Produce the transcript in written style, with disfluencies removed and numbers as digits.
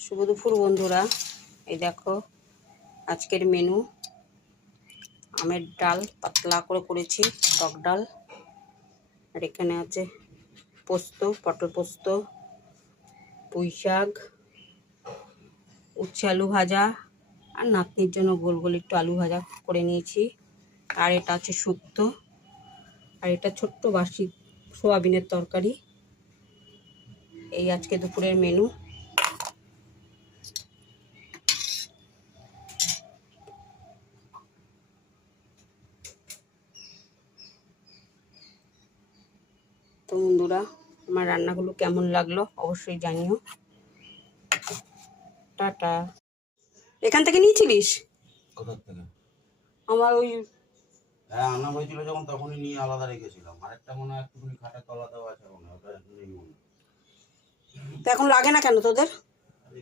শুভ দুপুর বন্ধুরা, এই দেখো আজকের মেনু। আমের ডাল পাতলা করে করেছি, টক ডাল। আর এখানে আছে পোস্ত, পটল পোস্ত, পুঁই শাক, উচ্ছে আলু ভাজা, আর নাতনির জন্য গোল গোল একটু আলু ভাজা করে নিয়েছি। আর এটা আছে শুক্তো, আর এটা ছোট্ট বাসি সোয়াবিনের তরকারি। এই আজকে দুপুরের মেনু। তো বন্ধুরা, আমার রান্নাগুলো কেমন লাগলো অবশ্যই জানিও। টাটা। এখান থেকে নিয়েছিলিস? কোথা থেকে? আমার ওই হ্যাঁ, আনা হয়েছিল যখন তখনই নিয়ে আলাদা রেখেছিলাম। আরেকটা মনে হয় একটুখানি খাটের তলাতেও আছে মনে হয়, ওটা নেই মনে হয়। তো এখন লাগে না কেন তোদের? আরে